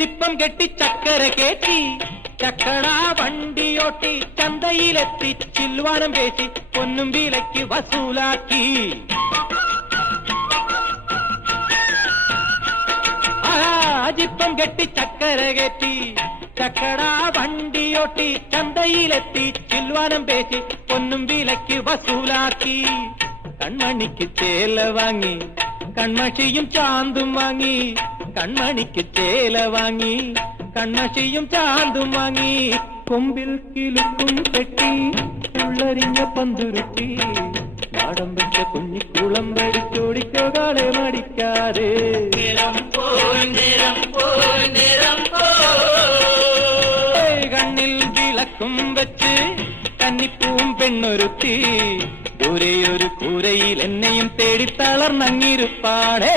சிப்பம் கெட்டி சக்கர கேட்டி சக்கடா வண்டியோட்டி சந்தையிலெத்தி சில்வானம் பேசி பொன்னும் விலைக்கு வசூலாக்கி. சிப்பம் கெட்டி சக்கர கேட்டி சக்கடா வண்டியோட்டி சந்தையிலெத்தி சில்வானம் பேசி பொன்னும் விலைக்கு வசூலாக்கி. கண்மணிக்கு சேல வாங்கி கண்மஷியும் சாந்தும் வாங்கி കൺമണിക്ക് ചേല വാങ്ങി കണ്ണശിയും ചാന്തും വാങ്ങി കൊമ്പിൽ കിലുക്കും കെട്ടി ഉള്ളറിഞ്ഞ പന്തുരുട്ടി. നാടം വെച്ച കുഞ്ഞിക്കുളം വരിച്ചോടിക്കോകാളെ മടിക്കാതെ. കണ്ണിൽ വിളക്കും വെച്ച് കന്നിപ്പൂവും പെണ്ണൊരുത്തി. ദൂരെയൊരു കൂരയിൽ എന്നെയും തേടി തളർന്നങ്ങിരുപ്പാടേ